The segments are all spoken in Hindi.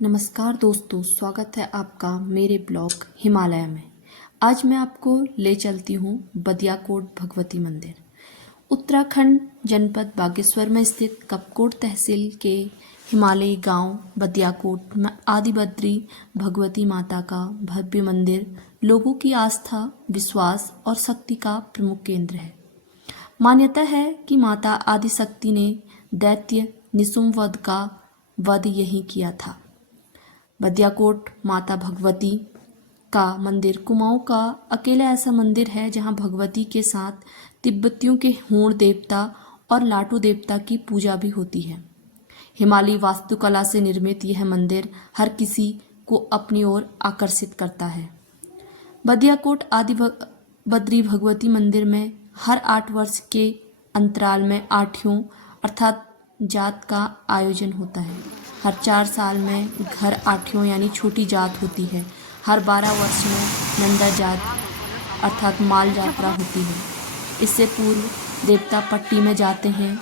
नमस्कार दोस्तों, स्वागत है आपका मेरे ब्लॉग हिमालय में। आज मैं आपको ले चलती हूँ बदियाकोट भगवती मंदिर। उत्तराखंड जनपद बागेश्वर में स्थित कपकोट तहसील के हिमालयी गांव बदियाकोट में आदिबद्री भगवती माता का भव्य मंदिर लोगों की आस्था, विश्वास और शक्ति का प्रमुख केंद्र है। मान्यता है कि माता आदिशक्ति ने दैत्य निशुम्भवध का वध यहीं किया था। बदियाकोट माता भगवती का मंदिर कुमाऊं का अकेला ऐसा मंदिर है जहां भगवती के साथ तिब्बतियों के होड़ देवता और लाटू देवता की पूजा भी होती है। हिमालयी वास्तुकला से निर्मित यह मंदिर हर किसी को अपनी ओर आकर्षित करता है। बदियाकोट बद्री भगवती मंदिर में हर 8 वर्ष के अंतराल में आठियों अर्थात जात का आयोजन होता है। हर 4 साल में घर आठियों यानी छोटी जात होती है। हर 12 वर्ष में नंदा जात अर्थात माल यात्रा होती है। इससे पूर्व देवता पट्टी में जाते हैं।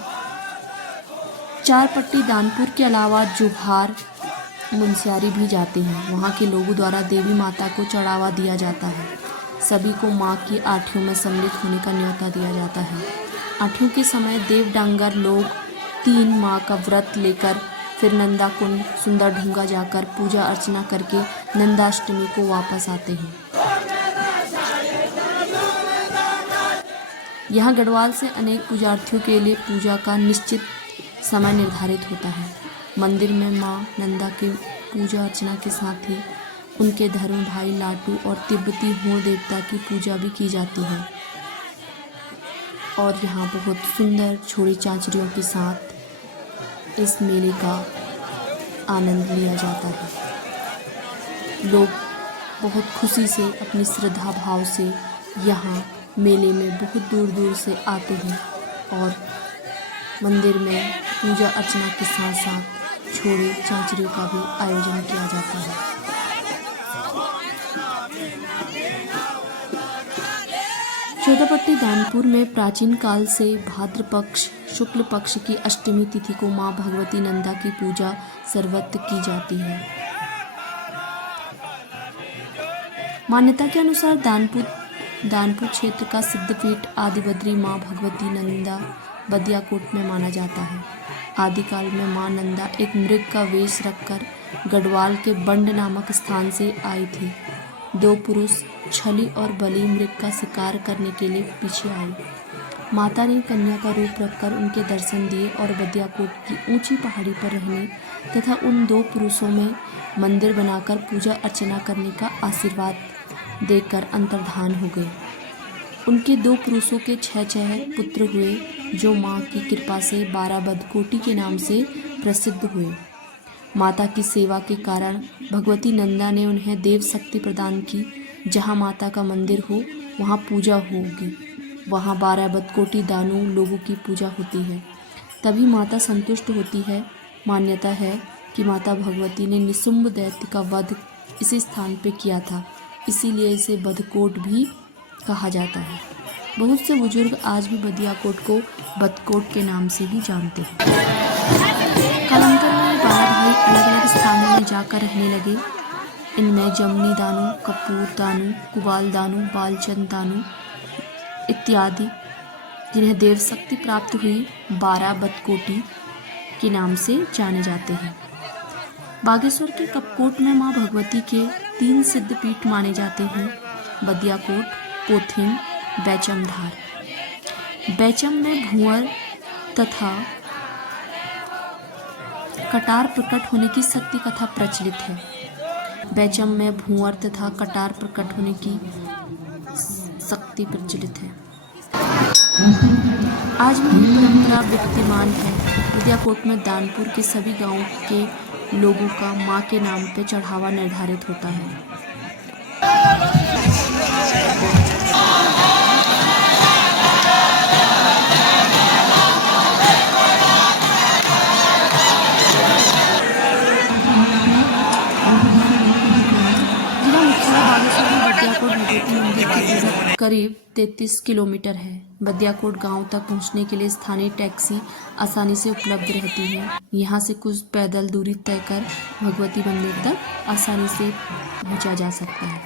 4 पट्टी दानपुर के अलावा जोहार मुनस्यारी भी जाते हैं। वहाँ के लोगों द्वारा देवी माता को चढ़ावा दिया जाता है। सभी को माँ की आठियों में सम्मिलित होने का न्योता दिया जाता है। आठियों के समय देव डांगर लोग 3 माह का व्रत लेकर फिर नंदा कुंड सुंदरढूंगा जाकर पूजा अर्चना करके नंदाष्टमी को वापस आते हैं। यहाँ गढ़वाल से अनेक पूजार्थियों के लिए पूजा का निश्चित समय निर्धारित होता है। मंदिर में मां नंदा के पूजा अर्चना के साथ ही उनके धर्म भाई लाटू और तिब्बती होड़ देवता की पूजा भी की जाती है। और यहाँ बहुत सुंदर छोड़ी चांचरियों के साथ इस मेले का आनंद लिया जाता है। लोग बहुत खुशी से अपनी श्रद्धा भाव से यहाँ मेले में बहुत दूर दूर से आते हैं और मंदिर में पूजा अर्चना के साथ साथ छोड़े चांचरियों का भी आयोजन किया जाता है। चौदापट्टी दानपुर में प्राचीन काल से भाद्र पक्ष शुक्ल पक्ष की अष्टमी तिथि को मां भगवती नंदा की पूजा सर्वत्र की जाती है। मान्यता के अनुसार दानपुर क्षेत्र का सिद्धपीठ आदिबद्री मां भगवती नंदा बदियाकोट में माना जाता है। आदिकाल में मां नंदा एक मृग का वेश रखकर गढ़वाल के बंड नामक स्थान से आई थी। 2 पुरुष छली और बलि मृग का शिकार करने के लिए पीछे आए। माता ने कन्या का रूप रखकर उनके दर्शन दिए और बदियाकोट की ऊंची पहाड़ी पर रहने तथा उन 2 पुरुषों में मंदिर बनाकर पूजा अर्चना करने का आशीर्वाद देकर अंतर्धान हो गए। उनके 2 पुरुषों के 6 पुत्र हुए जो माँ की कृपा से 12 बदकोटी के नाम से प्रसिद्ध हुए। माता की सेवा के कारण भगवती नंदा ने उन्हें देव शक्ति प्रदान की। जहाँ माता का मंदिर हो वहाँ पूजा होगी। वहाँ 12 बदकोटी दानों लोगों की पूजा होती है, तभी माता संतुष्ट होती है। मान्यता है कि माता भगवती ने निशुम्भ दैत्य का वध इसी स्थान पे किया था, इसीलिए इसे बदकोट भी कहा जाता है। बहुत से बुजुर्ग आज भी बदियाकोट को बदकोट के नाम से ही जानते हैं। कालांतर में 12 भाई अलग अलग स्थानों में जाकर रहने लगे। इनमें जमनी दानू, कपूर दानू, कुबाल दानू, बालचंद दानू इत्यादि, जिन्हें देव शक्ति प्राप्त हुई, 12 बदकोटी के नाम से जाने जाते हैं। बागेश्वर के कपकोट में मां भगवती के 3 सिद्धपीठ माने जाते हैं: बदियाकोट, पोथिन, बैचमधार। बैचम में भुंवर तथा कटार प्रकट होने की सत्य कथा प्रचलित है। बैचम में भुंवर तथा कटार प्रकट होने की शक्ति प्रचलित है। आज भी परंपरा विद्यमान है। बदियाकोट में दानपुर के सभी गांवों के लोगों का मां के नाम पे चढ़ावा निर्धारित होता है। करीब 33 किलोमीटर है। बदियाकोट गांव तक पहुंचने के लिए स्थानीय टैक्सी आसानी से उपलब्ध रहती है। यहां से कुछ पैदल दूरी तय कर भगवती मंदिर तक आसानी से पहुंचा जा सकता है।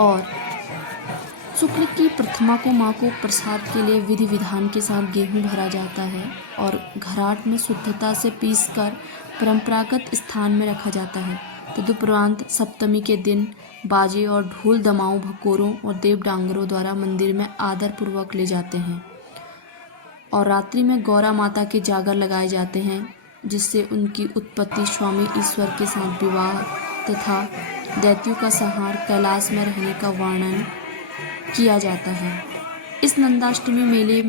और शुक्ल की प्रथमा को मां को प्रसाद के लिए विधि विधान के साथ गेहूं भरा जाता है और घराट में शुद्धता से पीसकर परंपरागत स्थान में रखा जाता है। तदुपरांत सप्तमी के दिन बाजे और ढोल दमाऊं भकोरों और देव डांगरों द्वारा मंदिर में आदर पूर्वक ले जाते हैं और रात्रि में गौरा माता के जागर लगाए जाते हैं, जिससे उनकी उत्पत्ति स्वामी ईश्वर के साथ विवाह तथा दैत्यों का संहार कैलाश में रहने का वर्णन किया जाता है। इस नंदाष्टमी मेले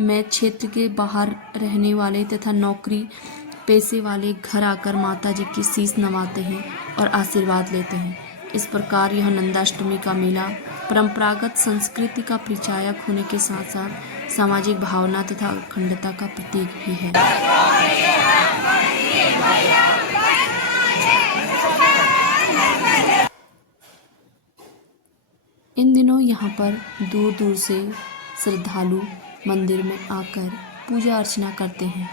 में क्षेत्र के बाहर रहने वाले तथा नौकरी पेशे वाले घर आकर माता जी की शीश नवाते हैं और आशीर्वाद लेते हैं। इस प्रकार यह नंदाष्टमी का मेला परंपरागत संस्कृति का परिचायक होने के साथ साथ सामाजिक भावना तथा अखंडता का प्रतीक भी है। इन दिनों यहाँ पर दूर दूर से श्रद्धालु मंदिर में आकर पूजा अर्चना करते हैं।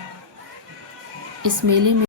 इस मेले में